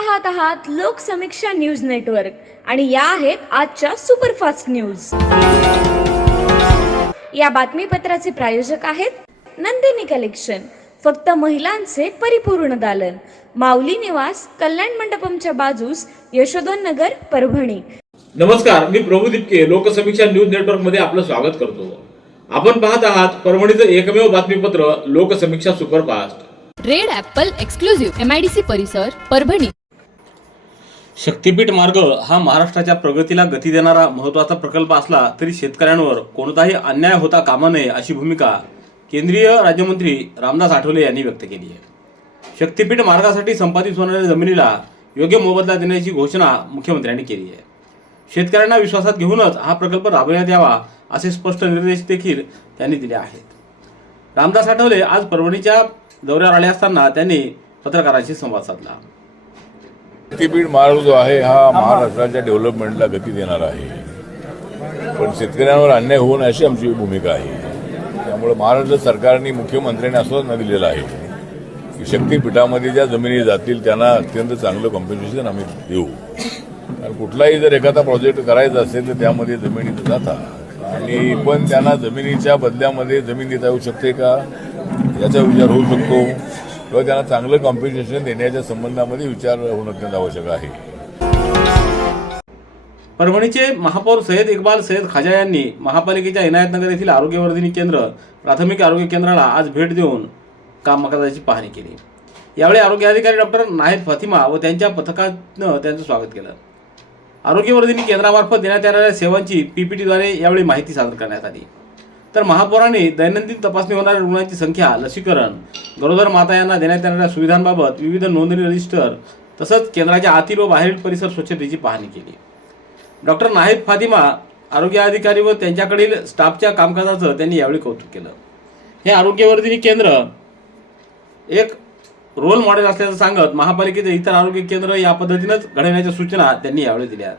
पाहत आहात Loksamiksha news network आणि या आहेत आजच्या सुपरफास्ट न्यूज। या बातमीपत्राचे प्रायोजक आहेत नंदिनी कलेक्शन, फक्त महिलांचे परिपूर्ण दालन, माऊली निवास, कल्याण मंडपमच्या बाजूस, यशोधन नगर, परभणी। नमस्कार, मी प्रभू दिपके लोकसमीक्षा न्यूज नेटवर्क मध्ये आपलं स्वागत करतो। आपण पाहत आहात परभणीचं एकमेव बातमीपत्र Loksamiksha superfast. Red Apple exclusive MIDC परिसर, परभणी। शक्तीपीठ मार्ग हा महाराष्ट्राच्या प्रगतीला गती देणारा महत्त्वाचा प्रकल्प असला तरी शेतकऱ्यांवर कोणताही अन्याय होता कामा नये अशी भूमिका केंद्रीय राज्यमंत्री रामदास आठवले यांनी व्यक्त केली आहे। शक्तीपीठ मार्गासाठी संपादित होणाऱ्या जमिनीला योग्य मोबदला देण्याची घोषणा मुख्यमंत्र्यांनी केली आहे। शेतकऱ्यांना विश्वासात घेऊनच हा प्रकल्प राबवण्यात यावा असे स्पष्ट निर्देश देखील त्यांनी दिले आहेत। रामदास आठवले आज परभणीच्या दौऱ्यावर आले असताना त्यांनी पत्रकारांशी संवाद साधला। शक्तीपीठ मार्ग जो आहे हा महाराष्ट्राच्या डेव्हलपमेंटला गती देणार आहे, पण शेतकऱ्यांवर अन्याय होऊ नये अशी आमची भूमिका आहे। त्यामुळे महाराष्ट्र सरकारने मुख्यमंत्र्यांनी आश्वासन दिलेलं आहे की शक्तीपीठामध्ये ज्या जमिनी जातील त्यांना अत्यंत चांगलं कॉम्पेन्सेशन आम्ही देऊ। आणि कुठलाही जर एखादा प्रोजेक्ट करायचा असेल तर त्यामध्ये जमिनी जातात आणि पण त्यांना जमिनीच्या बदल्यामध्ये जमीन देता येऊ शकते का याचा विचार होऊ शकतो किंवा त्यांना चांगलं कॉम्पेन्सेशन देण्याच्या संबंधामध्ये विचार होणं अत्यंत आवश्यक आहे। परभणीचे महापौर सय्यद इक्बाल सय्यद खाजा यांनी महापालिकेच्या इनायतनगर येथील आरोग्यवर्धिनी केंद्र प्राथमिक आरोग्य केंद्राला आज भेट देऊन कामकाजाची पाहणी केली। यावेळी आरोग्य अधिकारी डॉक्टर नाहिद फातिमा व त्यांच्या पथकानं त्यांचं स्वागत केलं। आरोग्यवर्धिनी केंद्रामार्फत देण्यात येणाऱ्या सेवांची PPTद्वारे यावेळी माहिती सादर करण्यात आली। तर महापौरांनी दैनंदिन तपासणी होणाऱ्या रुग्णांची संख्या, लसीकरण, गरोदर माता यांना देण्यात येणाऱ्या सुविधांबाबत विविध नोंदणी रजिस्टर तसंच केंद्राच्या आतील व बाहेरील परिसर स्वच्छतेची पाहणी केली। डॉक्टर नाहिद फातिमा आरोग्य अधिकारी व त्यांच्याकडील स्टाफच्या कामकाजाचं त्यांनी यावेळी कौतुक केलं। हे आरोग्यवर्धिनी केंद्र एक रोल मॉडेल असल्याचं सांगत महापालिकेचे इतर आरोग्य केंद्र या पद्धतीनेच घडवण्याच्या सूचना त्यांनी यावेळी दिल्या।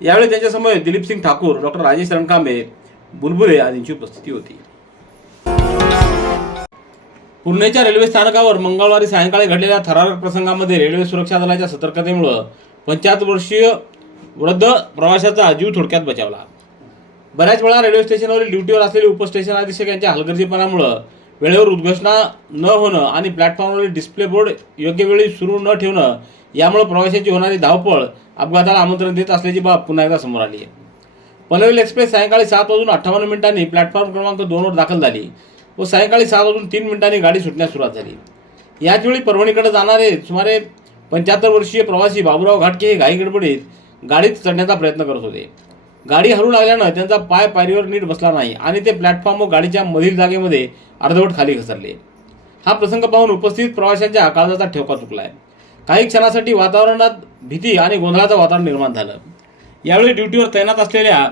यावेळी त्यांच्यासमोर दिलीप सिंग ठाकूर, डॉक्टर राजेश रणकांबे, बुलबुले आदींची उपस्थिती होती। पुणेच्या रेल्वे स्थानकावर मंगळवारी सायंकाळी घडलेल्या थरारक प्रसंगामध्ये रेल्वे सुरक्षा दलाच्या सतर्कतेमुळे 75 वर्षीय वृद्ध प्रवाशाचा जीव थोडक्यात बचावला। बऱ्याच वेळा रेल्वे स्टेशनवरील ड्युटीवर असलेले उपस्टेशन अधीक्षक यांच्या हलगर्जीपणामुळे वेळेवर उद्घोषणा न होणं आणि प्लॅटफॉर्मवरील डिस्प्ले बोर्ड योग्य वेळी सुरू न ठेवणं यामुळे प्रवाशांची होणारी धावपळ अपघाताला आमंत्रण देत असल्याची बाब पुन्हा एकदा समोर आली आहे। पनवेल एक्सप्रेस सायंकाळी 7:58 प्लॅटफॉर्म क्रमांक 2 वर दाखल झाली व सायंकाळी 7:03 गाडी सुटण्यास सुरुवात झाली। याचवेळी परभणीकडे जाणारे सुमारे 75 वर्षीय प्रवासी बाबूराव घाटके हे घाईगडबडीत गाडीत चढण्याचा प्रयत्न करत होते। गाडी हलू लागल्यानं त्यांचा पाय पायरीवर नीट बसला नाही आणि ते प्लॅटफॉर्म व गाडीच्या मधील जागेमध्ये अर्धवट खाली घसरले। हा प्रसंग पाहून उपस्थित प्रवाशांच्या काळजाचा ठेका चुकलाय। काही क्षणासाठी वातावरणात भीती आणि गोंधळाचं वातावरण निर्माण झालं। यावेळी ड्युटीवर तैनात असलेल्या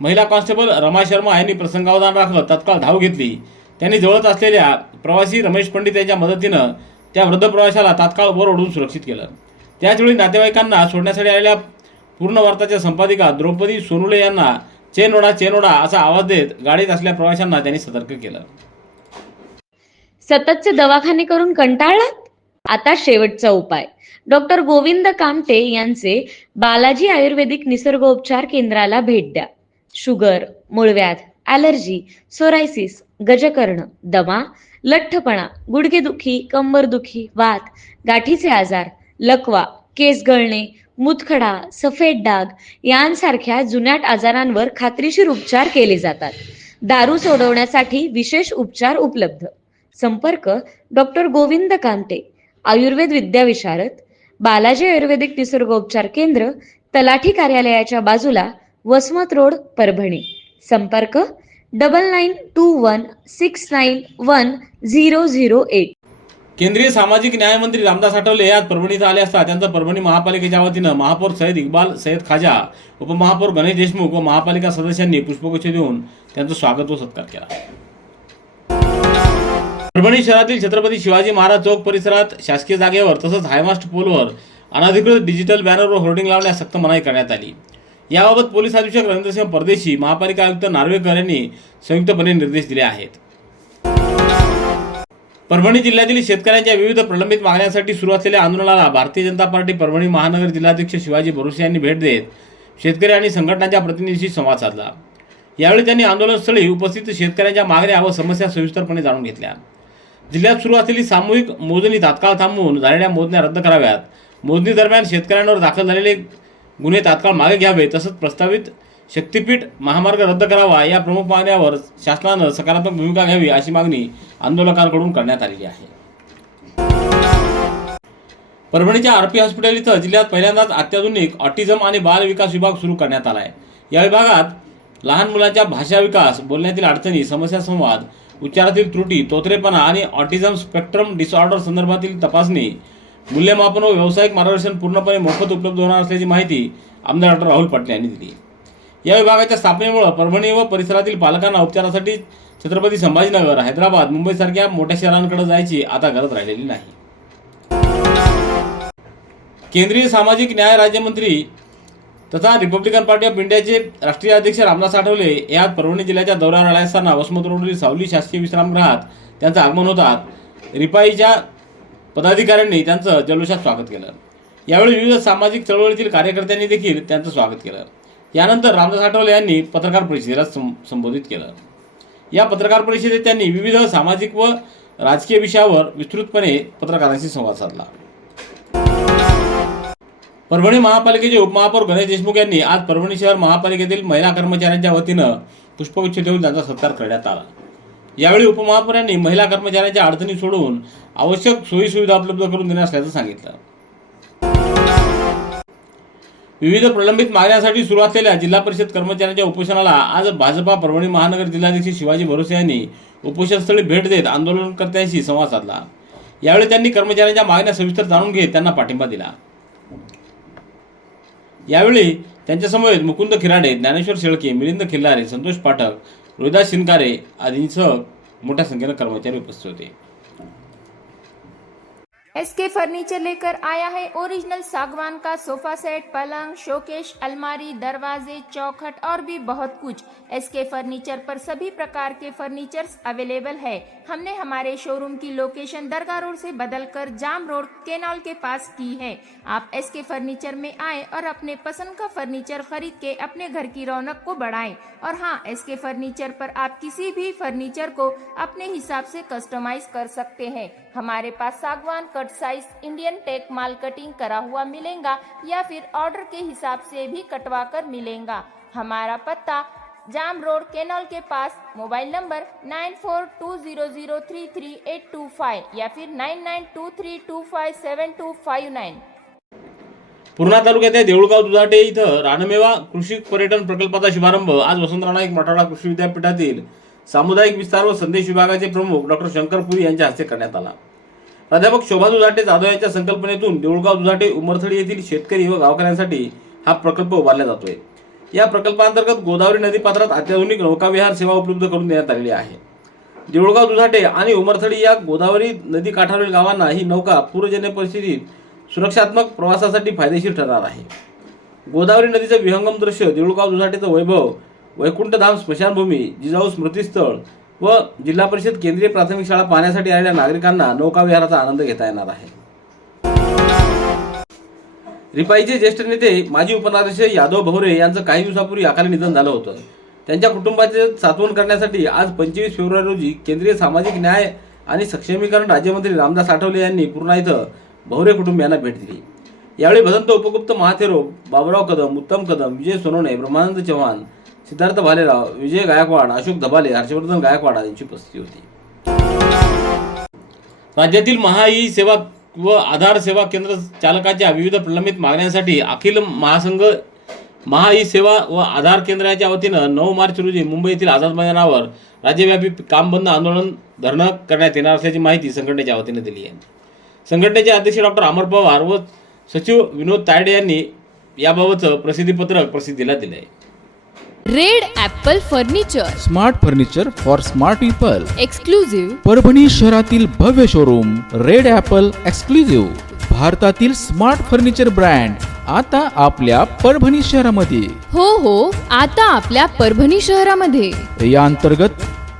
महिला कॉन्स्टेबल रमा शर्मा यांनी प्रसंगावधान राखत तत्काळ धाव घेतली। त्यांनी जवळच असलेल्या प्रवासी रमेश पंडित यांच्या मदतीनं त्या वृद्ध प्रवाशाला तात्काळ वर ओढून सुरक्षित केलं। त्याचवेळी नातेवाईकांना सोडण्यासाठी आलेल्या पूर्ण वार्ताच्या संपादिका द्रौपदी सोनुले यांना चेनोडा असा आवाज देत गाडीत असलेल्या प्रवाशांना त्यांनी सतर्क केलं। सततचे दवाखाने करून कंटाळलात? आता शेवटचा उपाय। डॉक्टर गोविंद कामटे यांचे बालाजी आयुर्वेदिक निसर्गोपचार केंद्राला भेट द्या। शुगर, मूळव्याध, ॲलर्जी, सोरायसिस, गजकर्ण, दमा, लठ्ठपणा, गुडघेदुखी, कंबरदुखी, वात, गाठीचे आजार, लकवा, केस गळणे, मुतखडा, सफेद डाग यांसारख्या जुनाट आजारांवर खात्रीशीर उपचार केले जातात। दारू सोडवण्यासाठी विशेष उपचार उपलब्ध। संपर्क डॉक्टर गोविंद कामटे, आयुर्वेद विद्याविशारद, बालाजी आयुर्वेदिक निसर्गोपचार केंद्र, तलाठी कार्यालयाच्या बाजूला, वसमत रोड, परभणी। संपर्क 9921691008। केंद्रीय सामाजिक न्याय मंत्री रामदास आठवले आज परभणीत आले असता त्यांचं परभणी महापालिकेच्या वतीनं महापौर सय्यद इक्बाल सय्यद खाजा, उपमहापौर गणेश देशमुख व महापालिका सदस्यांनी पुष्पगुच्छ देऊन त्यांचं स्वागत व सत्कार केला। परभणी शहरातील छत्रपती शिवाजी महाराज चौक परिसरात शासकीय जागेवर तसंच हायमास्ट पोलवर अनधिकृत डिजिटल बॅनर व होर्डिंग लावण्यास सक्त मनाई करण्यात आली। याबाबत पोलीस अधीक्षक रवींद्रसिंह परदेशी, महापालिका आयुक्त नार्वेकर यांनी संयुक्तपणे निर्देश दिले आहेत। परभणी जिल्ह्यातील शेतकऱ्यांच्या विविध प्रलंबित मागण्यांसाठी सुरू असलेल्या आंदोलनाला भारतीय जनता पार्टी परभणी महानगर जिल्हाध्यक्ष शिवाजी भरोसे यांनी भेट देत शेतकरी आणि संघटनांच्या प्रतिनिधींशी संवाद साधला। यावेळी त्यांनी आंदोलनस्थळी उपस्थित शेतकऱ्यांच्या मागण्या व समस्या सविस्तरपणे जाणून घेतल्या। जिल्ह्यात सुरू असलेली सामूहिक मोजणी तात्काळ थांबवून झालेल्या मोजण्या रद्द कराव्यात, मोजणी दरम्यान शेतकऱ्यांवर दाखल झालेले गुन्हे तात्काळ मागे घ्यावे, तसंच प्रस्तावित शक्तीपीठ महामार्ग रद्द करावा या प्रमुख मागण्यांवर शासनानं सकारात्मक भूमिका घ्यावी अशी मागणी आंदोलकांकडून करण्यात आलेली आहे। परभणीच्या आरपी हॉस्पिटल इथं जिल्ह्यात पहिल्यांदाच अत्याधुनिक ऑटिझम आणि बाल विकास विभाग सुरू करण्यात आला आहे। या विभागात लहान मुलांच्या भाषा विकास, बोलण्यातील अडचणी, समस्या संवाद, उच्चारातील त्रुटी, तोतरेपणा आणि ऑटिझम स्पेक्ट्रम डिसऑर्डर संदर्भातील तपासणी, मूल्यमापन व व्यावसायिक मार्गदर्शन पूर्णपणे मोफत उपलब्ध होणार असल्याची माहिती आमदार डॉ. राहुल पाटील यांनी दिली। या विभागाच्या स्थापनेमुळे परभणी व परिसरातील पालकांना उपचारासाठी छत्रपती संभाजीनगर, हैदराबाद, मुंबईसारख्या मोठ्या शहरांकडे जायची आता गरज राहिलेली नाही। केंद्रीय सामाजिक न्याय राज्यमंत्री तथा रिपब्लिकन पार्टी ऑफ इंडियाचे राष्ट्रीय अध्यक्ष रामदास आठवले हे आज परभणी जिल्ह्याच्या दौऱ्यावर आले असताना वसमत रोडवरील सावली शासकीय विश्रामगृहात त्यांचं आगमन होतात रिपाईच्या पदाधिकाऱ्यांनी त्यांचं जल्लोषात स्वागत केलं। यावेळी विविध सामाजिक चळवळीतील कार्यकर्त्यांनी देखील त्यांचं स्वागत केलं। यानंतर रामदास आठवले यांनी पत्रकार परिषदेला संबोधित केलं। या पत्रकार परिषदेत त्यांनी विविध सामाजिक व राजकीय विषयावर विस्तृतपणे पत्रकारांशी संवाद साधला। परभणी महापालिकेचे उपमहापौर गणेश देशमुख यांनी आज परभणी शहर महापालिकेतील महिला कर्मचाऱ्यांच्या वतीनं पुष्पगुच्छ देऊन त्यांचा सत्कार करण्यात आला। यावेळी उपमहापौर यांनी महिला कर्मचाऱ्यांच्या अडचणी सोडवून आवश्यक सोयीसुविधा उपलब्ध करून देणार असल्याचं सांगितलं। विविध प्रलंबित मागण्यांसाठी सुरू असलेल्या जिल्हा परिषद कर्मचाऱ्यांच्या उपोषणाला आज भाजपा परभणी महानगर जिल्हाध्यक्ष शिवाजी भरोसे यांनी उपोषणस्थळी भेट देत आंदोलनकर्त्यांशी संवाद साधला। यावेळी त्यांनी कर्मचाऱ्यांच्या मागण्या सविस्तर जाणून घेत त्यांना पाठिंबा दिला। यावेळी त्यांच्यासमवेत मुकुंद खिराडे, ज्ञानेश्वर शेळके, मिलिंद खिल्लारे, संतोष पाठक, रोहिदास शिनकारे आदींसह मोठ्या संख्येनं कर्मचारी उपस्थित होते। एसके फर्नीचर लेकर आया है ओरिजिनल सागवान का सोफा सेट, पलंग, शोकेश, अलमारी, दरवाजे, चौखट और भी बहुत कुछ। एसके फर्नीचर पर सभी प्रकार के फर्नीचर्स अवेलेबल है। हमने हमारे शोरूम की लोकेशन दरगाह रोड से बदलकर जाम रोड केनाल के पास की है। आप एसके फर्नीचर में आए और अपने पसंद का फर्नीचर खरीद के अपने घर की रौनक को बढ़ाएं। और हाँ, एसके फर्नीचर पर आप किसी भी फर्नीचर को अपने हिसाब से कस्टमाइज कर सकते हैं। हमारे पास सागवान कट साइज इंडियन टेक माल कटिंग करा हुआ मिलेगा या फिर ऑर्डर के हिसाब से भी कटवा कर मिलेगा। हमारा पत्ता जाम रोड केनॉल के पास, मोबाइल नंबर 9420033825 या फिर 9923257259। पूर्णा तालुक्याच्या देऊळगाव दुधाटे इथं रानमेवा कृषी पर्यटन प्रकल्पाचा शुभारंभ आज वसंतराव नाईक मराठवाडा कृषी विद्यापीठातील सामुदायिक विस्तार व संदेश विभागाचे प्रमुख डॉ. शंकर पुरी यांच्या हस्ते करण्यात आला। प्राध्यापक शोभा दुधाटे जाधव यांच्या संकल्पनेतून देऊळगाव दुधाटे उमरथडी येथील शेतकरी व गावकऱ्यांसाठी हा प्रकल्प उभारला जातोय। या प्रकल्पांतर्गत गोदावरी नदीपात्रात अत्याधुनिक नौकाविहार सेवा उपलब्ध करून देण्यात आलेली आहे। देऊळगाव दुधाटे आणि उमरथडी या गोदावरी नदी काठावरील गावांना ही नौका पूरजन्य परिस्थितीत सुरक्षात्मक प्रवासासाठी फायदेशीर ठरणार आहे। गोदावरी नदीचं विहंगम दृश्य, देऊळगाव दुधाटेचं वैभव, वैकुंठधाम स्मशानभूमी, जिजाऊ स्मृतिस्थळ व जिल्हा परिषद केंद्रीय प्राथमिक शाळा पाहण्यासाठी आलेल्या नागरिकांना नौकाविहाराचा आनंद घेता येणार आहे। रिपाईचे ज्येष्ठ नेते माजी उपनगराध्यक्ष यादव भवरे यांचं काही दिवसापूर्वी अकाली निधन झालं होतं। त्यांच्या कुटुंबाचे सांत्वन करण्यासाठी आज 25 फेब्रुवारी रोजी केंद्रीय सामाजिक न्याय आणि सक्षमीकरण राज्यमंत्री रामदास आठवले यांनी पूर्णा इथं भवरे कुटुंबियांना भेट दिली। यावेळी भदंत उपगुप्त महाथेरो बाबुराव कदम, उत्तम कदम, विजय सोनवणे, ब्रह्मानंद चव्हाण, सिद्धार्थ भालेराव, विजय गायकवाड, अशोक धबाले, हर्षवर्धन गायकवाड यांची उपस्थिती होती। राज्यातील महा ई सेवा व आधार सेवा केंद्र चालकांच्या विविध प्रलंबित मागण्यांसाठी अखिल महासंघ महा ई सेवा व आधार केंद्राच्या वतीनं 9 मार्च रोजी मुंबई येथील आझाद मैदानावर राज्यव्यापी काम बंद आंदोलन धरणं करण्यात येणार असल्याची माहिती संघटनेच्या वतीनं दिली आहे। संघटनेचे अध्यक्ष डॉ. अमर पवार व सचिव विनोद तायडे यांनी याबाबतचं प्रसिद्धीपत्रक प्रसिद्धीला दिले आहे। Red Apple furniture, smart furniture for smart people, exclusive Parbhani शहरातील भव्य शोरूम रेड ॲपल एक्सक्लुझिव्ह, भारतातील स्मार्ट फर्निचर ब्रँड आता आपल्या परभणी शहरामध्ये। हो, आता आपल्या परभणी शहरामध्ये। या अंतर्गत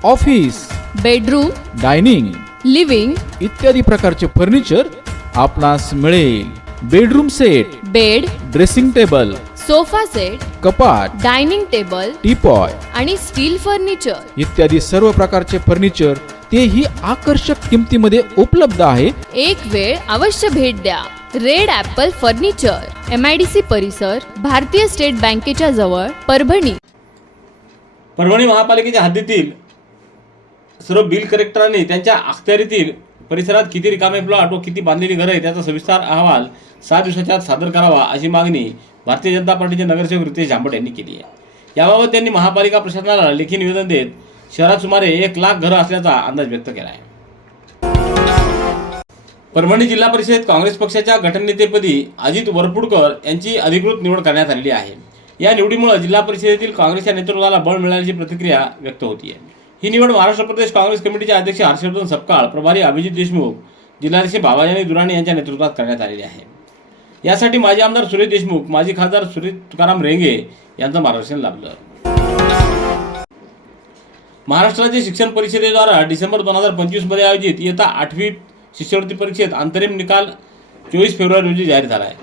ऑफिस, बेडरूम, डायनिंग, लिव्हिंग, इत्यादी प्रकारचे फर्निचर आपणास मिळेल. Bedroom set, bed, dressing table, sofa set, कपाट, डायनिंग टेबल टीपॉय आणि स्टील फर्निचर इत्यादी सर्व प्रकारचे फर्निचर तेही आकर्षक किमतीमध्ये उपलब्ध आहे. एक वेळ अवश्य भेट द्या. रेड ॲपल फर्निचर, MIDC परिसर, भारतीय स्टेट बँकेच्या जवळ, परभणी. परभणी महापालिकेच्या हद्दीतील सर्व बिल कलेक्टरांनी त्यांच्या अखत्यारीतील परिसरात किती रिकामे प्लॉट व किती बांधलेली घरं आहेत त्याचा सविस्तर अहवाल 7 दिवसाच्या आत सादर करावा अशी मागणी भारतीय जनता पार्टीचे नगरसेवक रितेश जांभट यांनी केली आहे. याबाबत त्यांनी महापालिका प्रशासनाला लेखी निवेदन देत शहरात सुमारे 1 लाख घरं असल्याचा अंदाज व्यक्त केला आहे. परभणी जिल्हा परिषद काँग्रेस पक्षाच्या गटनेतेपदी अजित वरपुडकर यांची अधिकृत निवड करण्यात आलेली आहे. या निवडीमुळे जिल्हा परिषदेतील काँग्रेसच्या नेतृत्वाला बळ मिळाल्याची प्रतिक्रिया व्यक्त होती आहे. ही निवड महाराष्ट्र प्रदेश काँग्रेस कमिटीचे अध्यक्ष हर्षवर्धन सपकाळ, प्रभारी अभिजित देशमुख, जिल्हाध्यक्ष बाबाजानी दुराणी यांच्या नेतृत्वात करण्यात आलेली आहे. यासाठी माजी आमदार सुरेश देशमुख, माजी खासदार सुरेश तुकाराम रेंगे यांचं मार्गदर्शन लाभलं. महाराष्ट्र राज्य शिक्षण परिषदेद्वारा डिसेंबर 2025 मध्ये आयोजित इयत्ता 8वी शिष्यवृत्ती परीक्षेत अंतरिम निकाल 24 फेब्रुवारी रोजी जाहीर झाला आहे.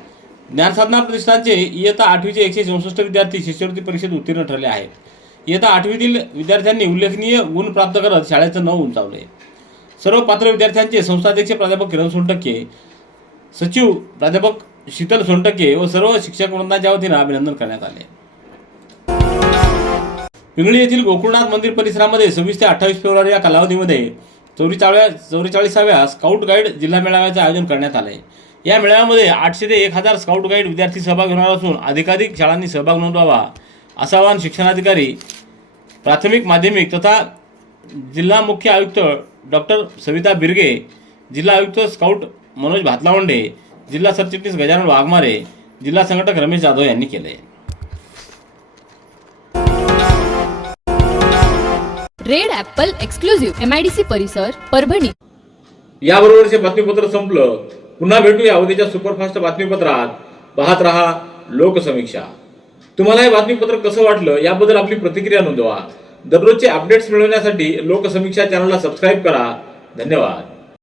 ज्ञानसाधना प्रतिष्ठानचे इयत्ता 8वीचे 164 विद्यार्थी शिष्यवृत्ती परीक्षेत उत्तीर्ण ठरले आहेत. इयत्ता 8वीतील विद्यार्थ्यांनी उल्लेखनीय गुण प्राप्त करत शाळेचं नाव उंचावले. सर्व पात्र विद्यार्थ्यांचे संस्थाध्यक्ष प्राध्यापक किरण सोनटक्के, सचिव प्राध्यापक शीतल सोनटक्के व सर्व शिक्षक वृंदाच्या वतीनं अभिनंदन करण्यात आले. पिंगळी येथील गोकुळनाथ मंदिर परिसरामध्ये 26 ते 28 फेब्रुवारी या कालावधीमध्ये 44व्या स्काउट गाईड जिल्हा मेळाव्याचे आयोजन करण्यात आले. या मेळाव्यामध्ये 800 ते 1000 स्काउट गाईड विद्यार्थी सहभागी होणार असून अधिकाधिक शाळांनी सहभाग नोंदवावा असं आवाहन शिक्षणाधिकारी प्राथमिक माध्यमिक तथा जिल्हा मुख्य आयुक्त डॉक्टर सविता बिर्गे, जिल्हा आयुक्त स्काउट मनोज भातलावंडे, जिल्हा सरचिटणीस गजानन वाघमारे, जिल्हा संघटक रमेश जाधव यांनी केले. रेड ॲपल एक्सक्लुझिव्ह, MIDC परिसर, परभणी. याबरोबरचे बातमीपत्र संपलं. पुन्हा भेटूया उद्याच्या सुपरफास्ट बातमीपत्रात. पाहत रहा लोकसमीक्षा. तुम्हाला हे बातमीपत्र कसं वाटलं याबद्दल आपली प्रतिक्रिया नोंदवा. दररोजचे अपडेट्स मिळवण्यासाठी लोकसमीक्षा चॅनलला सबस्क्राईब करा. धन्यवाद.